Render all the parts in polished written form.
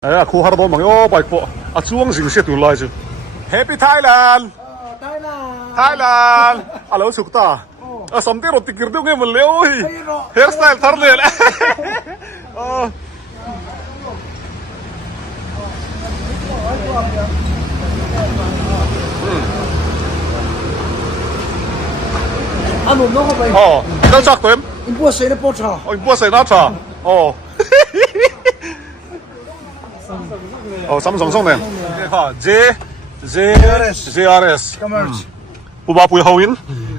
哎呀，酷哈多朋友拜过，啊，装成些都来着。Happy Thailand， Thailand， Hello Sukta， 啊，什么地方地球都给我们留，hairstyle 太厉害了，Ano no ba? Oh, đang chắc tuyến. Impo say na po cha. Oh, impo say na cha. Oh. Oh, Samsung song này. Ha, GRS. Bù ba bùi hậu in,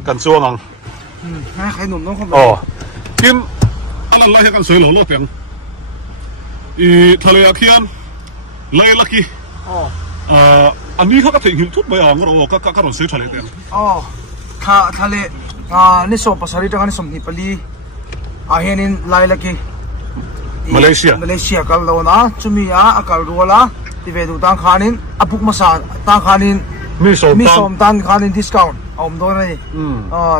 cần chuông ang. Ha, khai nôm no ba? Oh. Kim, anh lại cái cần sấy lẩu lót tiếng. I thale akian, lai laki. Oh. Anh đi các thầy hiểu chút bây giờ ngồi các con sấy thale tiếng. Oh. Thale ni so pasari ta ni som ni pali. Ahenin lai laki. Malaysia kal lo na chumi a akal rola ti ve du tang khanin apuk masa tang khanin mi som tan khanin discount om do na ni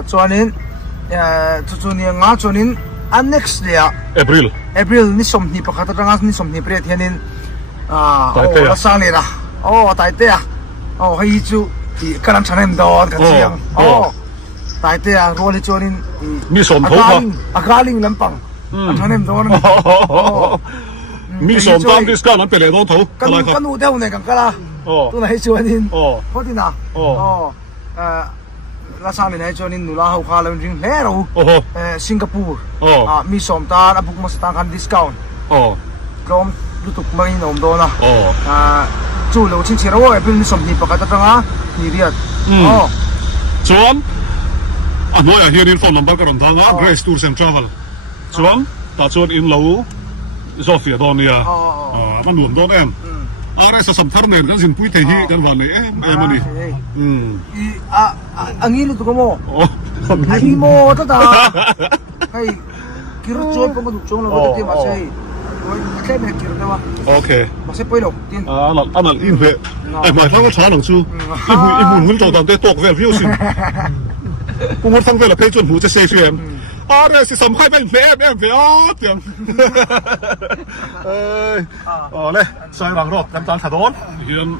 chuanin chu ni nga chuanin next dia April ni som ni pakhat atanga ni som ni pre thianin la sang ni ra tai te a hei chu ti kalam chanem don ka chiang tai te a roli chuanin mi som tho akaling lampang chanem don mi som tam discount nan pele don tho kan u deu ne kan kala tu nei chuanin hotina la sang ni chuanin nula hau kha lam ring le ro Singapore mi som ta apuk mas ta kan discount krom lutuk mai nom do na chu lo chin chiro e bin som ni pakata tanga ni riat chuan a noi a hianin phone number karon thanga Grace Tours and Travel chuan ta chuan in lo Sofia donia man nuam don em ara sa sam thar nen kan sin pui the hi kan van nei em ani angi lu tu ko mo ai mo ta ta kai kir chon ko mo chong lo ta ti ma sei cái này kiểu đâu à? Ok. Mà sẽ quay đầu tiên. Anh là in về. Ai mà thằng có trả năng chu. In muốn cho tao để tộc về view xin. Cũng muốn thằng về là phải chuẩn hữu cho xe em. Đây là sắm khai bên em về tiếng. Đây, sai bằng rồi, làm tán thả đón. Hiện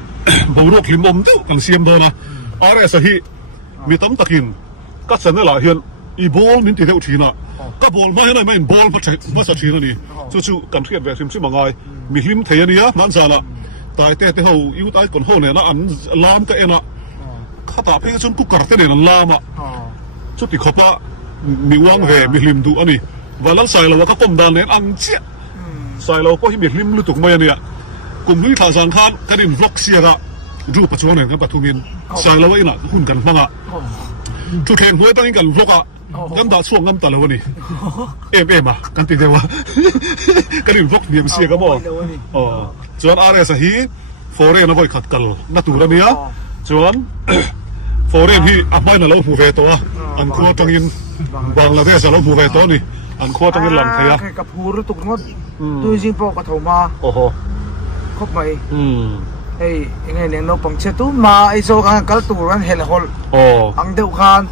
bầu ruột hiểm ôm đâu, càng xiêm đâu nè. Đây là sahi, mi tấm takin, các chân là hiện i ball min ti theo chi na ka ball mai na main ball ma sa chi na ni chu kan khiat ve sim chi mangai mi hlim thei ania man sa la tai te ho yu tai kon ho ne na an lam ka ena khata phe chun ku kar te ne nan lama chu ti khopa mi wang ve mi hlim du ani walal sai lo ka kom dan nen ang chi sai lo ko hi mi hlim lu tuk mai ania kum lui tha sang khan kanin vlog siara ru pa chuan ne ka pathumin sai lo ina hun kan manga chu theng hoi tang kan vlog a ngam da chuang ngam ta lo ni em à kan ti dewa kan in vlog niam sia ka mo chuan rs a hi foreign na voi khat kal na tu ra nia chuan foreign hi a mai na lo hu ve to a an kho tang in Bangladesh lo hu ve to ni an kho tang in lam thaya ka phur tu ngot tu jing po ka thoma khop mai ei ngai leng no pang che tu ma ai so kan kal tu ran hel hol ang deu khan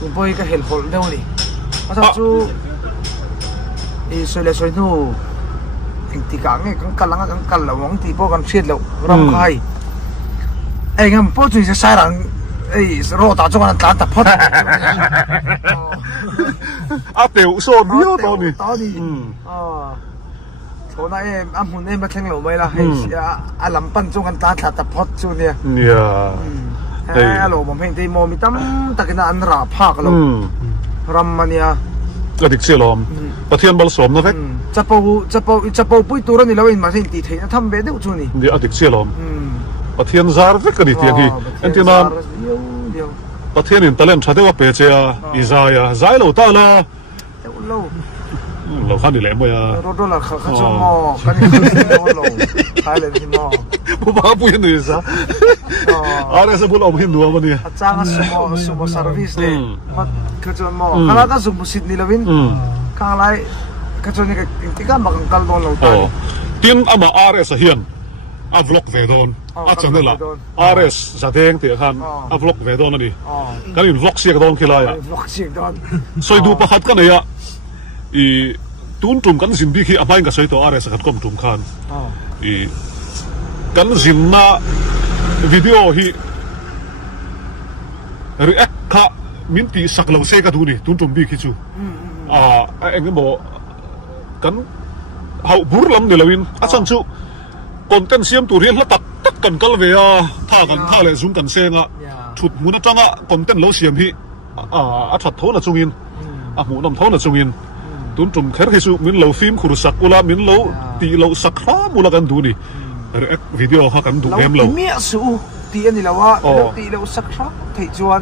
tụi tôi cái hình hồn đâu đi, mà sao chú, soi soi nu, thì cả cái cắn là món thì bao cắn xiết lẩu, ram khai, ngắm bao nhiêu sai rằng, rồi ta cho anh ta phật, tiểu số nhiều đó đi, chỗ này em muốn em bắt thằng lẩu mấy là, làm pan cho anh ta phật chú nè. Hello,ผมเห็นที่มอมีตั้มตะกินอันราภาคเรารัมมันเนี่ยก็ดิกเสียลมประเทศบอลสมนะเฟกจะปูปุ้ยตัวนี่เราเองมาสิตีเทียนทำเบดเดอุจุนี่เดี๋ยวดิกเสียลมประเทศซาร์เฟกก็ดิเทียนที่อันที่นั้นประเทศอินเตอร์เน็ตชาเดว่าเปเชียอิซายาไซโลตาลาเราข้ามดิเลมไปอ่ะรถโดนละข้าชมอกันนี่เราใช่เลยที่มอผู้บ้าผู้ยินดีซะอะไรสักผู้เราเห็นดูวันนี้จ้างสมอเซอร์วิสเลยมันข้าชมอข้าราชการสมุสิทธิ์นี่ละวินข้างไรข้าชมนี่ก็ที่กันบังคับโดนเราตายทีนอามาอาร์เอสเฮียนอัพล็อกเวดอนจังนี่ละอาร์เอสจะเด้งเตียขันอัพล็อกเวดอนนั่นนี่กันนี่วล็อกเสียกโดนขี้ลายอ่ะวล็อกเสียกโดนสวยดูประคัดกันเลยอ่ะตูนจุ่มกันสินบีขี้อภัยกับสวยตัวอาร์เอสกัดก้มจุ่มขัน กันสินนะวิดีโอฮีรีแอคค่ะมินตีสักเหล่าเซกันดูนี่ตุนตุ่มบีคิจูเอ็งก็บอกกันเอาบุรลำเดลวินอาจารย์ชูคอนเทนต์เสียมตัวเรียนแล้วตักกันกันเลยท่าเลยซุ่มกันเซงชุดหมูนัจังคอนเทนต์เราเสียมพี่ชัดเท่านั้นจงอินหมูน้ำเท่านั้นจงอินตุนตุ่มแค่ให้สูมินเราฟิล์มขุดสักกุลามินเราตีเราสักครามูลกันดูนี่วิดีโอเขากันดูเอ็มเราเมียสูตีอันนี้แล้วว่าตีเราสักคราถี่จวน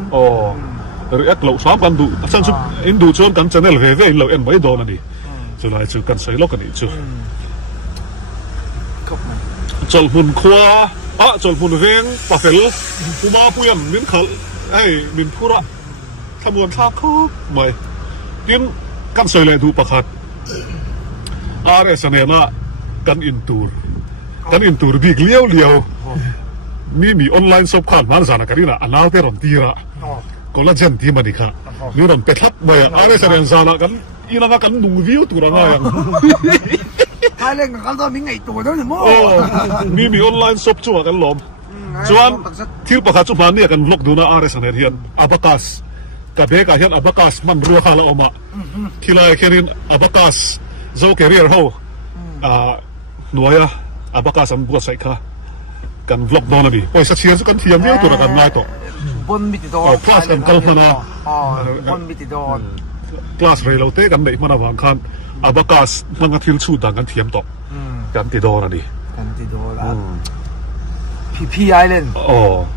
รีแอคเราสามกันดูอาจารย์ชูอินดูชวนกันจะเนี่ยเรื่อยๆเราเอ็นไม่โดนนี่จะไล่จูกันใส่ล็อกกันนี่จูจอลมุนขวาจอลมุนเวงปะเฟลกูมาปุยมมินขัลมินพูระทำวันท่าคุกไม่กินกันใส่เลยดูประคัดสเนน่ากันอินตูร์บีกเลี้ยวมีออนไลน์สอบขันมาสานักการินะอันนั้นเตรอนตีระก็ละเจนที่มันอีกค่ะนี่เราเป็ดทับไปสเนน่ากันอีนั่นกันดูวิวตัวนั้นยังไทยเล่นกันตอนมีไงตัวด้วยมั้งมีออนไลน์สอบจั่วกันหลอมจวนที่ประคัดจุดนั้นเนี่ยกันบล็อกดูนะสเนน่าอับกัสกับเบกเห็นอับกัสมันรัวข้าละออกมาที่ไรแค่นี้อับกัสโจเกเรียร์เขาหน่วยอับกัสอันบวชใส่ค่ะกันบล็อกโดนดิพอสักเชียร์กันเทียมเดียวตัวกันง่ายต่อบนมิติโดนคลาสกันกัลพนาบนมิติโดนคลาสเรเราเตะกันได้มันวางคันอับกัสมันก็ทิลชูดังกันเทียมต่อกันติโดนดิกันติโดนพีไอแลนด์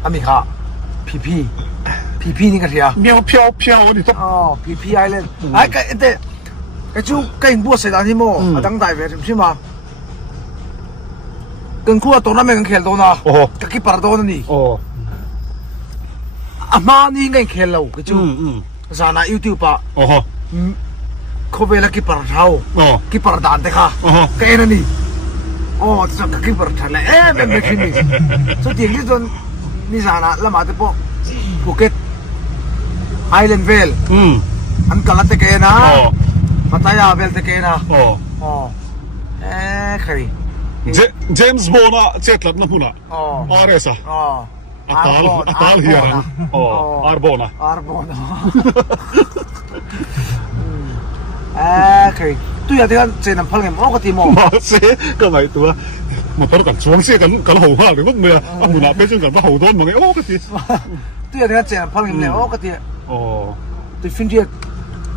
อเมริกาพีนี่กันเสียเมียวเพียวนี่ต้องพีไอแลนด์ไอ้ก็เตะก็จู่ก็ยังบวชเสร็จแล้วที่โม่ตั้งใจไปใช่ไหมกันคู่ตัวนั้นไม่กันเขียนตัวน่ะก็คิดปาร์ตัวนี่มานี่ไงเขียนเราก็จู่สานายูทูบปะเขาเวลาคิดปาร์เท้าคิดปาร์ดานเตะค่ะก็เอ็นนี่จะคิดปาร์ทะเลเป็นแบบนี้สุดที่ที่จนนี่สานะละมาเตะปะภูเก็ตไอแลนด์เวลอันกัลเตะเกนะพัทยาเวลเตะเกนะใครเจมส์บอนด์เจ็ดหลักนะพูน่ะอะไรสักอัตาลเฮียร์อาร์โบนาใครตัวอย่างที่กันเจนัมพัลเกมโอ้ก็ทีมมาเสียก็ไงตัวมาพัลกันช่วงเสียกันหัวห้าหรือว่าเมื่อพูน่ะเป็นจังกันว่าหัวโดนมึงไงโอ้ก็ทีตัวอย่างที่กันเจนัมพัลเกมเนี่ยโอ้ก็ทีตัวฟินเดีย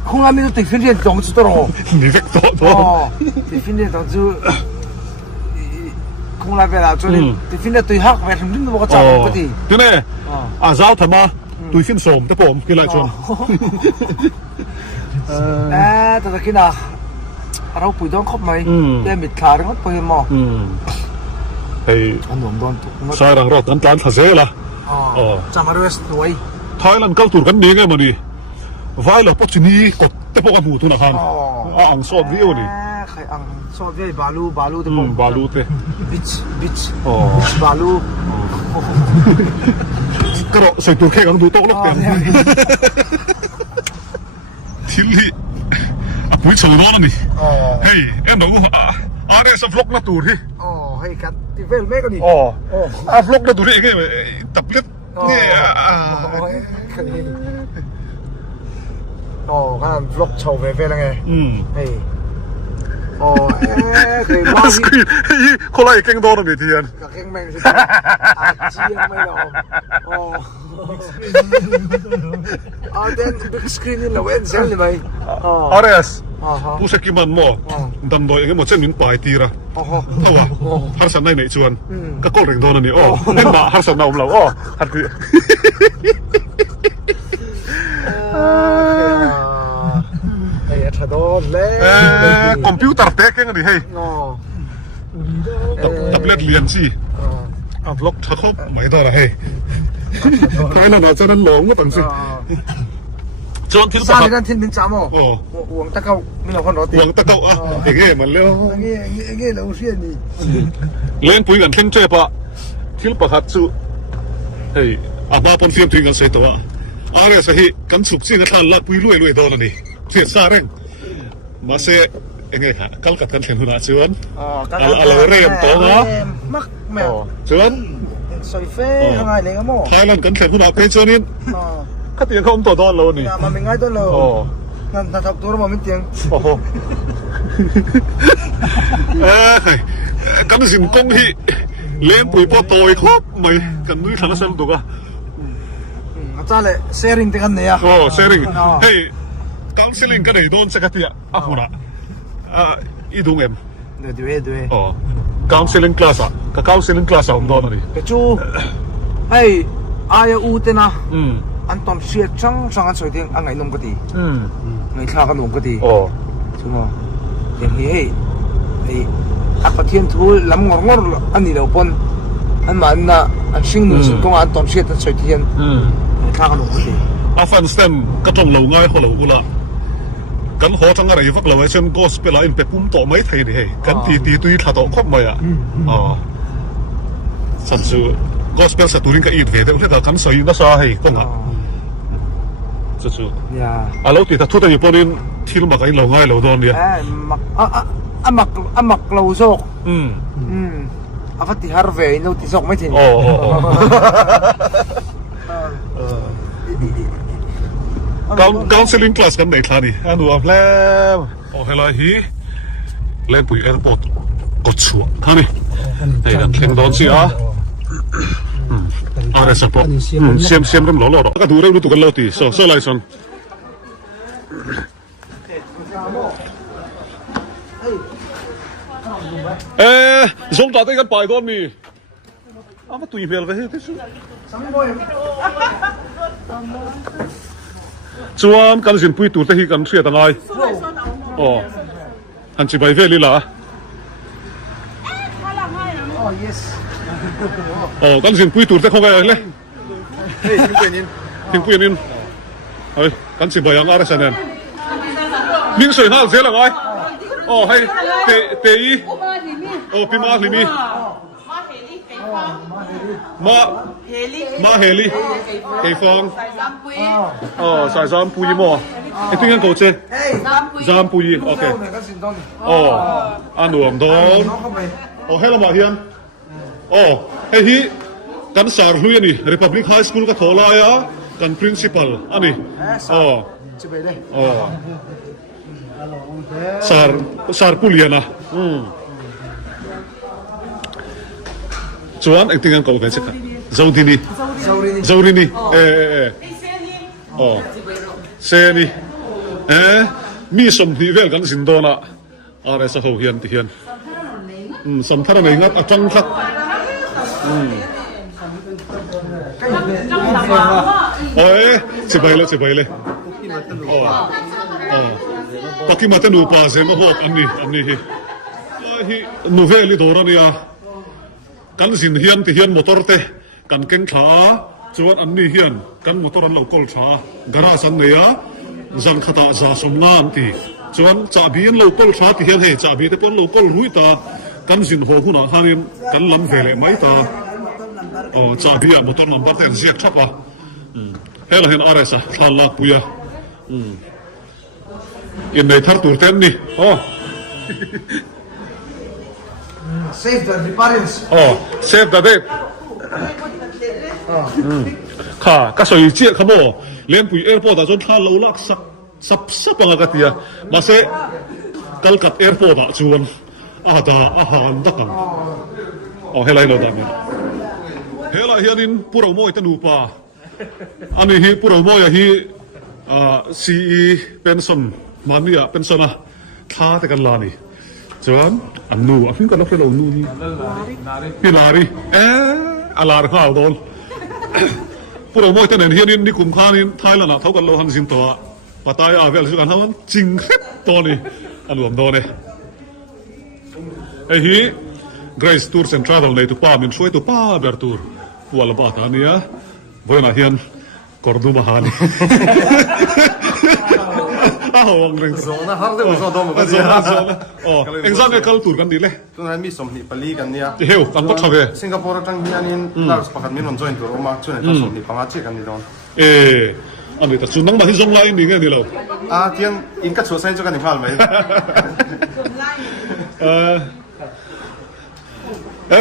คงไม่ต้องตัวฟินเดียต้องจุดรอนี่เด็กโตตัวฟินเดียต้องจุดคง来不了，这里对面的对黑为什么那么早不的？对呢，早他妈对面送的不，给来做。แต่ตะกี้น่ะเราปุ๋ยต้องครบไหมเดี๋ยวมิดขาเราก็ปุ๋ยมั้งเฮ้ยอันนู้นโดนใช่รังรอดกันการทะเซละจำมาด้วยสวยไทยแลนด์เข้าตัวกันนี้ไงมันดิไว้แล้วปุ๊บทีนี้กดแต่พวกกันหมูตัวนะครับอังโซดวิวนี่ใครอังโซดวิวบาลูเตบาลูเตบิชบาลูก็เราใส่ตัวแค่กันดูโต๊ะล็อกเต็มทิลลี่ปุ๋ยโซดอนนี่เฮ้ยเอ็มดูอะไรสักฟล็อกน่าตัวที่เฮ้ยกันที่เวลเมก็นี่ฟล็อกน่าตัวที่เองตับเล็ดนี่ก็ฟล็อกโชว์เวลแล้วไงเฮ้ยเคยว่าคนไรเก่งโดนอะไรทีนั้นก็เก่งแม่งสิเชียงไม่หรอกเด่นบิ๊กสกรีนนี่เราเอ็นเซลเลยไหมอะไรอ่ะผู้สกิมันมั่วดันโดยอย่างเงี้ยหมดเส้นมินปลายตีระเท่าไหร่ฮาร์สันในชวนก็โกรธโดนนี่เล่นมาฮาร์สันเอาเราฮัตติโดนเลยคอมพิวเตอร์เทคกันดิเฮ้ยตับเล็ดเรียนสิบล็อกถ้าครบไม่ได้ละเฮ้ยใครน่ะจะนั่นหลงก็ตั้งสิจนที่ซาลิกันทิ้งเป็นจามห่วงตะเกาไม่เราคนรอตีห่วงตะเกาอย่างเงี้ยมันเลี้ยวอย่างเงี้ยเราเสียนี่เล่นปุ๋ยกันเข่งเจ็บที่ประคัดสุเฮ้ยบ้าปนเฟียมถึงกันเสียตัวอะไรสิกันสุกสิ่งกันทันละปุ๋ยรวยโดนนี่เสียซาเร่งมาเส เองไงฮะกัลกัดกันเห็นหัวชวน อะไรเรียมตัวเนาะมักแมว ชวน สวยเฟ้ยังไงเลยก็โม่ ไทยแลนด์กันเห็นหัวเพจชวนินก็เตียงเขาตัวโดนเลยนี่มันเป็นไงตัวเลยนั่นถ้าทับตัวมันไม่เตียงโอ้โหกันสินกงที่เลี้ยงปุ๋ยปอโตอีกครบไหมกันนี่ฐานะเซลตัวก็อาจารย์เลยเซริงที่กันเนี่ยโอ้เซริงเฮ้ยการเซริงกันไหนโดนสักทีอ่ะหัวน่ะอีดุงเอ็มด้วยอ๋อการเซริงคลาสอ่ะกับการเซริงคลาสอ่ะผมโดนนี่กระจูเฮ้ยอายอูเตนะอันตอมเสียจังสังกันสวยเตียงอันไหนนุ่มก็ดีไงข้ากันนุ่มก็ดีโอ้ใช่ไหมอย่างนี้ไอ้อาปะเทียนทูลำงงอันนี้เราปนอันมันน่ะอันชิงหนุ่มสิงก็อันตอมเสียตันสวยเทียนข้ากันนุ่มก็ดีอาฟันสเต็มก็ต้องเหล่าง่ายเขาเหล่ากุละกันหัวจังอะไรฟักเหล่าไอ้เช่นก็สเปล่าอินเป็ดปุ่มโตไม่ไทยดิกันตีตุยถ้าโตครบไหมอ่ะอ๋อสันสูก็สเปลสตูรินกับอีดเวเดอร์แต่กันสวยน่าสวยก็ง่ะจู่ๆเราตีถ้าทุกอย่างพอดีที่เราบอกไอ้เราง่ายเราโดนเนี่ยมักเราโซกอาฟัติฮาร์เวย์เราติดโซกไม่ถึงการเซลิงคลาสกันไหนท่านี่อันดูอัพแล้วโอ้เฮลัยฮีเล่นปุ๋ยแอร์พอร์ตกดชัวท่านี่ไอ้กันเล่นโดนสิอ่ะอะไรสักพอเสียมเริ่มหล่อๆก็ดูเรื่องรู้ตัวกันแล้วทีโซ่ไลซ์ส่งต่อได้กันไปก่อนมีมาตุยเบลไปเฮ้ยชวนกันสินปุยตูดที่กันเสียตั้งไงอ๋ออันจีไปเวลีล่ะอ๋อกันสินปุยตูดที่เขาไงเลยทิ้งปุยนินเฮ้ยกันสิไปยังอะไรสันเนี่ยมิ่งสวยน่าเสียหรือไงอ๋อให้เตยโอ้พี่มาลิมีมาเฮลี่ไก่ฟองอ๋อใส่ซามปุยมั้งไอ้ที่งั้นกูเจซามปุยโอเคอ๋ออันนู้นโดนโอ้ให้เรามาเฮียนโอ้ไอ้ที่กันสารลุยนี่ Republic High School ก็โทรไล่อะกัน Principal อันนี้อ๋ออ๋อสารปุยนะชวนไอ้ที่งั้นกูเป็นสักซาวดินีอ๋อเซนี่มีสมที่เวลกันสินโดนะอะไรสักเขาเฮียนที่เฮียนสมท่านไหนงัดจังทักโอ้ยจะไปเลยอ๋อปักกี้มาเต้นอุปาเซมาบอกอันนี้นูเวลิโดรานี่อ่ะกันสินเฮียนที่เฮียนมอเตอร์เตะกันเก่งช้าชวนอันนี้เฮียนกันมอเตอร์อันเรากอลช้ากระไรสันเนี่ยจันขตาจ่าสมงานที่ชวนจ่าบีนเรากอลช้าที่เฮียนเฮจ่าบีแต่ปนเรากอลรุ่ยตากันสินหัวหุ่นอาหารกันลำเวลไม่ตาอ๋อจ่าบีมอเตอร์ลำบากแต่เสียชับอ่ะเฮ้ยเราเห็นอะไรสักทานลาปุยอ่ะอินในทัดตัวเต็มนี่อ๋อSave the parents. Oh, save the date. ค่ะก็สวยเจี๊ยบขโมยเลี้ยงปุ๋ยเอร์พอร์ตจนท่าเราลักสับปังกันทีอะมาเสกกัลกัดเอร์พอร์ตชวนอาหารดักกันอ๋อเฮลัยโนดามิเฮลัยเฮียนินปุโรโมยตันูปาอันนี้ฮีปุโรโมยฮีCE เป็นสมมันนี่อะเป็นสนะท่าแต่กันลานี่ชวนอันนู้อันนี้ก็นับเป็นอันนู้นี่พี่ลารีอาลาร์ข้าวโดนพวกเราไม่ได้เห็นเฮียนี่คุ้มค่านี่ไทยแล้วนะเท่ากันเราหันสินตัวปัตตายอาเวลสุกันเท่านั้นจริงครับตัวนี้อันรวมโดนเนี่ยไอ้ฮีเกรซทูร์เซ็นทรัลเลยตัวป้ามันช่วยตัวป้าเบอร์ตูร์วัวละบาทอันนี้วันนั้นเฮียนกอร์ดูมาฮานี่วงเรื่องzona har det också de kan säga exakt kan tur kan dile så när vi som ni pali kan nia heu kan to thave Singapore tang hianin lars pakhat min on join tur oma chune ka som ni panga che kan ni don อันนี้แต่ชุนนั่งมาที่ช่องไลน์นี่ไงนี่เรา เทียนอินก็ชัวร์ใส่จุกันถึงพลาดไหม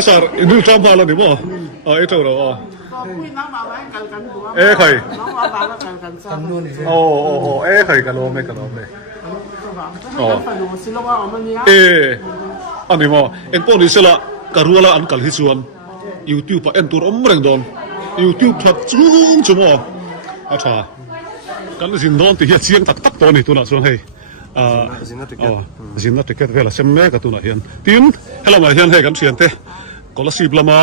สารนี่จำพาแล้วนี่บ่เอ้เจ้าเราใครโอ้ใครกันโลไม่กันโลไม่อันนี้มั้งเอ็งพวกนี้เสละการัวละอันกัลฮิชวนYouTube เอ็นตัวอมเร่งดอน YouTube ทัดจุ่มอาชากันสินดอนที่เฮียเสียงตักตัวนี่ตัวน่ะส่วนให้สินนัดติเกตเวลาเซมเมกับตัวน่ะเฮียนทีมเฮลมาเฮียนให้กันเสียนเตก็ละสิบละมา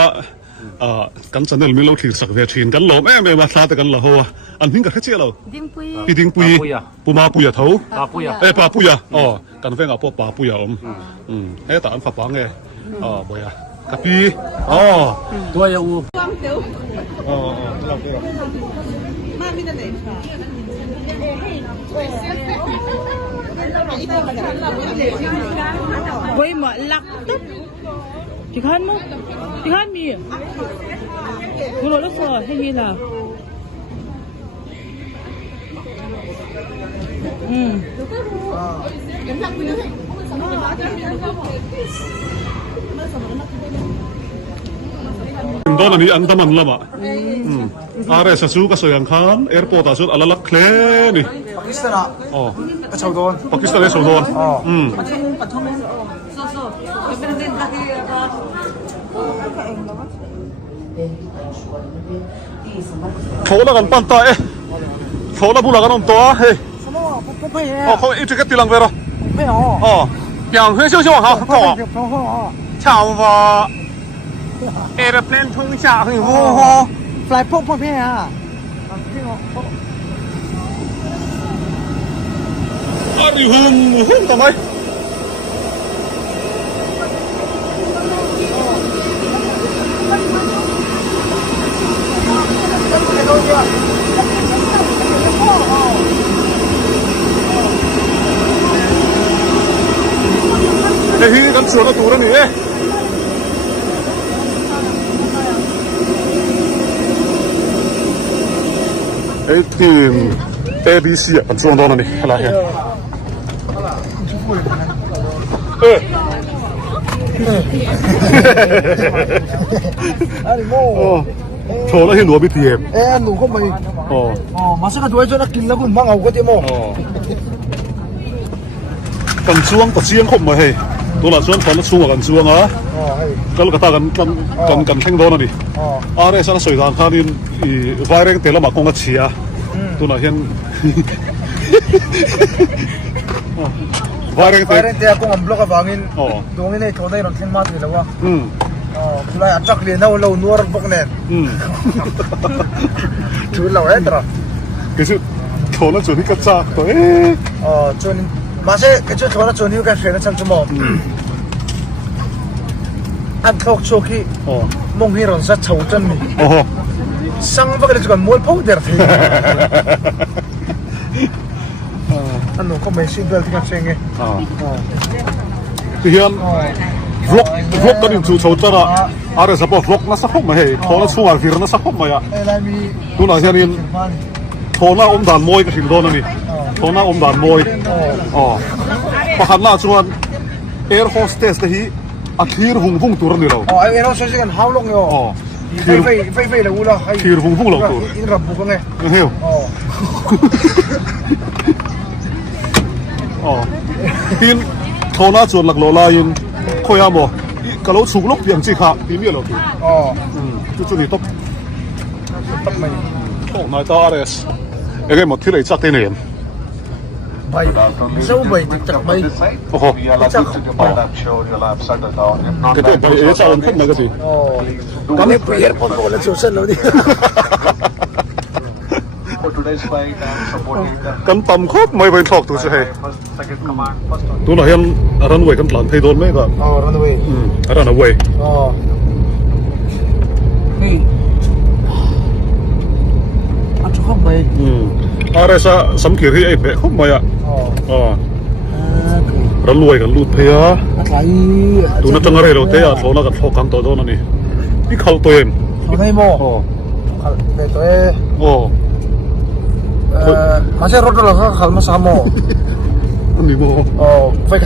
กันจะเนลมีเราถือสักเวทีกันหลอมไม่มาทาแต่กันละหัวอันนี้ก็แค่เจ้าเราพี่ดิ้งปุยปูมาปุยเท่าปลาปุยกันเฟ้งกับพวกปลาปุยแต่อันฝักฟังไงบ่อยกับพี่ตัวยังอูQuay mở lắc tức chỉ khăn không? Chỉ khăn gì? Cô nói lúc rồi hay gì là đó là đi ăn tâm ăn lắm ạ. Are sa su ka soyang khan airport asut alalak khle ni. Pakistan châu đôn Pakistan le sodon. Thola kan panta thola bula kan om to he. Không ít cái tilang vero. Yang hui xiu xiu ha to. Chào và airplane thung xạ hình vô ho fly pop pop à đi hung tao mày đây hi kan chuột nó tủ đó nè team ABC kan chuột đó nè là hiện thôi là hiện đồ bị tiệm anh đủ không mày mà sao cái đuôi cho nó kín lắm mang ảo cái tiệm mò kan chuông có chiên không mà hay tôi là chuông còn nó chuông kan chuông á cái ta kan thanh đó nè đây sao nó soi đàn khai đi vài reng tiền là mà con cái chia tôi là hiện vài reng tiền con làm blog vangin đồ này thôi đây nó thiên mát thì đâu lại ăn chắc liền đâu lâu nuốt bốc nè chú lâu hết rồi cái sự thôi nó chuẩn bị cắt cha tới chuẩn mà sẽ cái chuyện thôi nó chuẩn bị cái chuyện nó chẳng chừng mò ăn thóc cho khi mong hi rồi rất xấu chân mi sang vào cái còn mua phong đẹp thì anh nó có mấy xin về thì các xem nghe thì hiện vlog cái điểm chú chân à đây là vlog nó sắc không mà hay thôi nó xuống ở phía nó sắc không mà ya tôi nói cho nên thôi nó ôm đàn môi cái hình đó này thôi nó ôm đàn môi và hắn là chuan air hostess đấy thir vung tur ni lo ai nó sẽ cần hao lông yo vây là u lo thir vung lo tur in rập bụng nghe hiểu tin thô na chuan lạc lo la in khoi amo ka lo chuk lok piang chi kha ti mi lo tu chu ni top mày nai ta ares ege mo thilei chak te nen bay sâu bay chặt bay chắc cái bay sao anh thích mấy cái gì cái này bây giờ con gọi là chiều sân rồi điกันต่ำครบไม่เป็นทอกตัวใช่ตัวไหนยังรันเวย์กันหลังไทยโดนไหมก็รันเวย์รันเวย์อันชอบไปอะไรซะสำเกียรติไอ้เป๊ะครบไหมอ่ะรันเวย์กันลูดเพียตัวนั้นจังอะไรเราเตะโซน่ากันทอกกันตัวโดนนี่พี่เขาตัวเองเขาได้โม่เขาได้ตัวเอง masih roda lah kalau mas samo อันนี้โม oh fai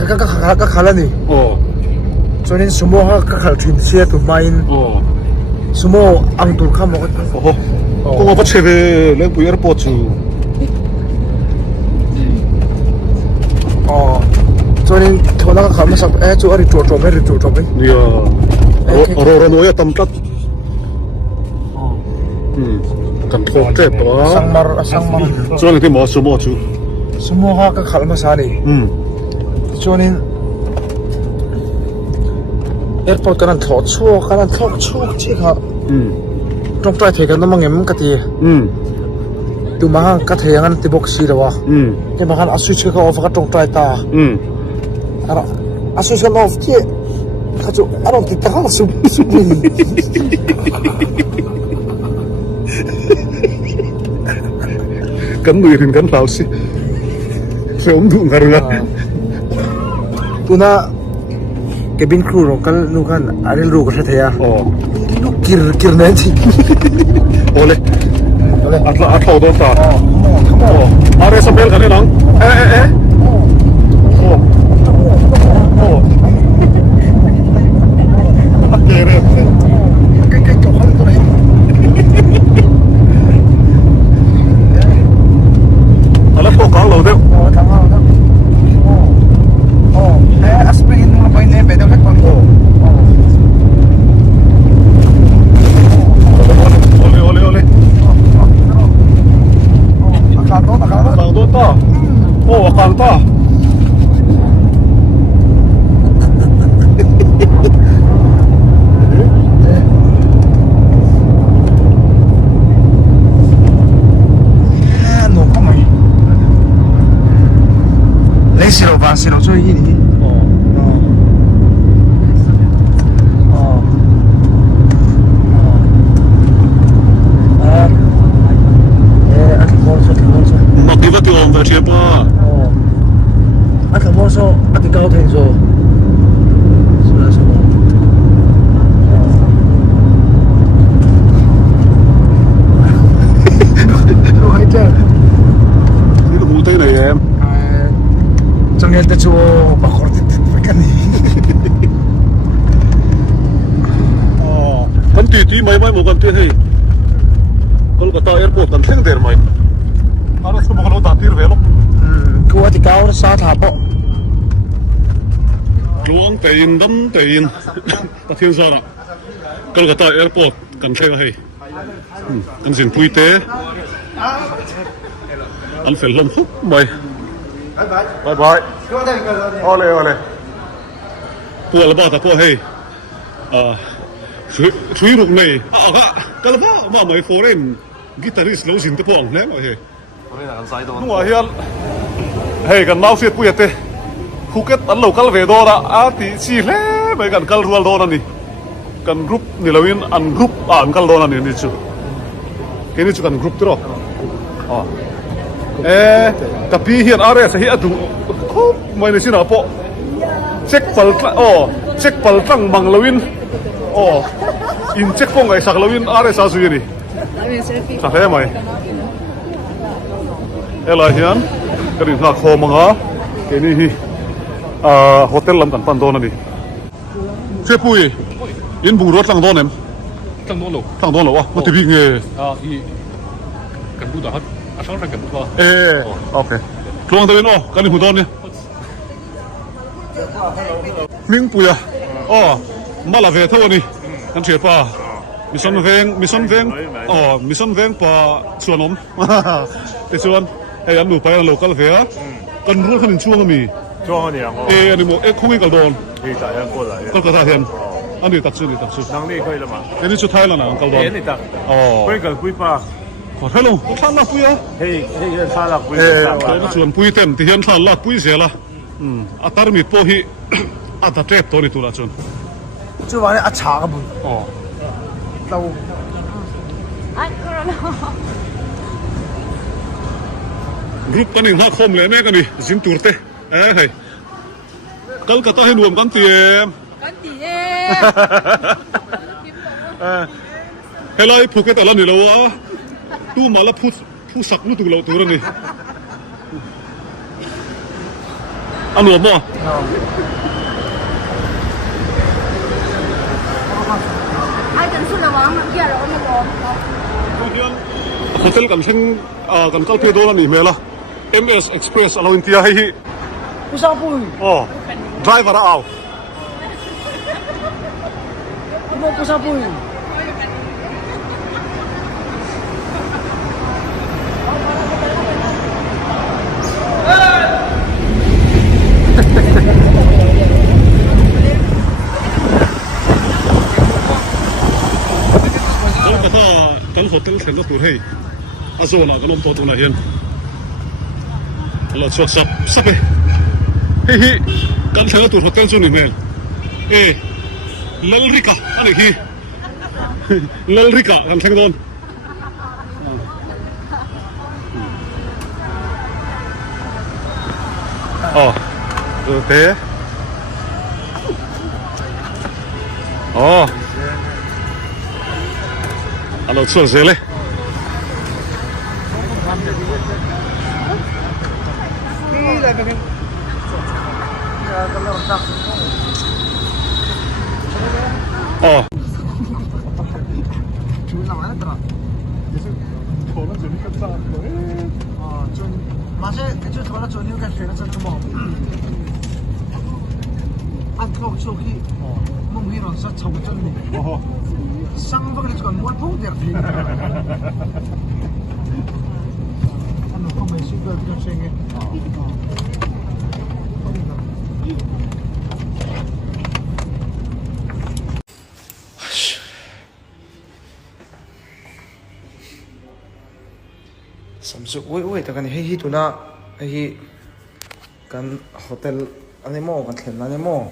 ka khala ni โอ้ chuanin sumo ka khal thin sia tu main โอ้ sumo ang tur kha mo โอ้โหคงเอาไปเชฟเล่นปุยแอร์พอร์ตจู oh chuanin thola ka khal ma sak chu ari tro tro me ri tro tro me เนี่ยโรโรโนยตำตัดกันทองเจ็บตัว sangmar ส่วนที่หมอสมอจู sumo ka khal ma sa ni chuanin airport kanan tho chu kanan thok chu chi kha trong trai the kan ma ngem ka ti tu ma ka the ngan ti box si dawa ke ma kan asu chi ka off ka trong trai ta ara asu chi off ti ka chu ara ti ta suกันมือถึงกันเปล่าสิเสียงดุกันเลย tu na cabin crew ro kal nu kan aril ru ka the ya อ๋อ lu kir na ti โอ้เลยอัดละอัดเข้าโดนตาโอ้อะไรสเปลกันเนี่ยน้องโอ้โอ้เกเร cái chỗ không tôi đấy แล้วพวกเขาเราเดี๋ยว thằng nào đó aspirin mà bây giờ bây giờ các con โอเล akan đó ต่างโดนต่อโอ้กลางต่อ nó có mày lấy xíu vàng xíu cho ý đi mặc đi vào tiêu về chế ba anh cảm ơn số anh đi cao thành rồi hay chưaนี่ก็หูเต้ไหนเอ็ม trong hiện tại chỗ bà khỏi phải cái gì อ๋อกันตีที่ไม่หมดกันตีให้คนก็ต่อแอร์พอร์ตกันเท่งเดิมไหมอะไรสมมติเราตัดที่เรือล กูว่าที่เก้าซาถาปะ ลวงเตยินดำเตยินตัดที่ซาระคนก็ต่อแอร์พอร์ตกันเท่งให้กันสินพุยเตะอันเฟลลมฮุบไปบายบายโอเลยพวกเราบ้าแต่พวกให้ช่วยลูกในก็แล้วว่าไม่ฟอร์เรนกีตาริสเราสินตะพองแล้วเฮ้ยนุ่งว่าเฮียเฮ้ยกันเล่าเสียปุยเตะภูเก็ตอันเราคัลเวดอร์อาทิชีเล่ไปกันคัลรัวดอร์นี่กันกรุ๊ปนี่เราวินอันกรุ๊ปอันคัลดอร์นี่นี่ชูนี่ชูกันกรุ๊ปตัวอ๋อtapi hian are sa hi atu khop mai ni sina po check pal tang mang lawin in check po ngai sak lawin are sa su ni sa he mai ela hian karin na kho manga ke ni hi hotel lam kan pan don ani che pui in bung rot lang don em tang don lo wa ma ti bi nge i kan bu da hat a shang kan bu ba ok chuang tới nó cái này hụt đòn nhé miếng bùi à mà là về thôi đi anh chuyện pa mi son veng pa chuan om thế chuan hay anh đủ phải là local về cần rút khăn chuông mi chuông anh anh đi một không cái đòn 可以打电过来。 cái cái thiên anh đi tập sư能力可以了吗？ cái đi出thái là nào cái đòn 你得。会个会吧？ ขอให้ลงท่านละปุ้ยอ่ะ 嘿，那差了会。 ก็ส่วนปุ้ยเต็มที่เห็นท่านละปุ้ยเสียละอัตรามีพอฮีอัตราเจ็บตัวนี้ตัวละจน 就完了啊查个不 อ๋อ 都 grup kan ing ha khom le me kan ni zin turte hai kal kata he nuam kan tiem Kan ti e. helai phuket ala ni lo wa tu mala ผู้สักนู่นตัวเราตัวนี่อันหนุ่มบ่ ai cần xuất là món kia là có một món hotel kan theng kan kalpi do ni mela MS Express alo intia hi Pusang pui. oh driver aw Ano pusang pui? Kalau kata kan hotel sen tu hei azona kan om to tu na hian kalau chuak sap sap hei hi kan sen tu hotel chu ni mel lalrika ani hi lalrika kan sen don oh te oh alo chuak zele oh Masih itu sekolah Johnny kan sudah satu mau. Aku cuci, mungkin rasa cowok Johnny. Sang bagaikan juga muat pun dia sih. Anu kau masih berada sini. Samsung, woi, tekan hei tu na, hei kan hotel ane mo kan thlen ane mo.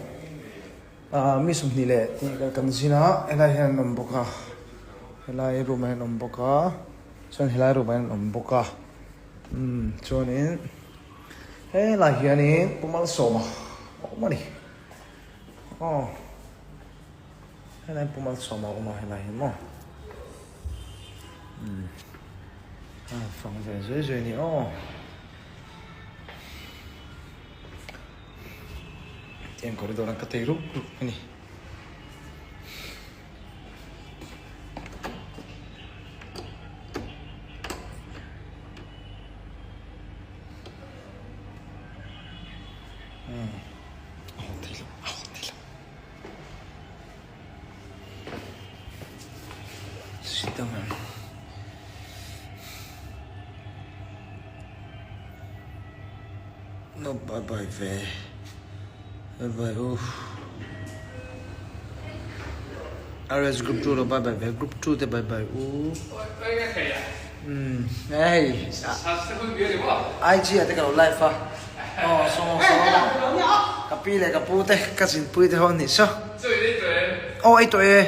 Mi sum ni le, ti kan sina, elai hen nomboka, elai room hen nomboka, chuan helai room hen nomboka. Chuan in, hei lai hian in pumal soma, mani. Helai pumal soma helai mo. Phòng về dưới rồi nhỉ em có đi đâu đang cắt tay rút cái này Sit down, man. No, bye bye về. Bye bye. RS group 2 rồi bye bye về group 2 thì bye bye. Hey. IG à, thế cái live à. So. Copy lại capu thế, cái gì pui thế hơn nhỉ sao? Ấy tuổi.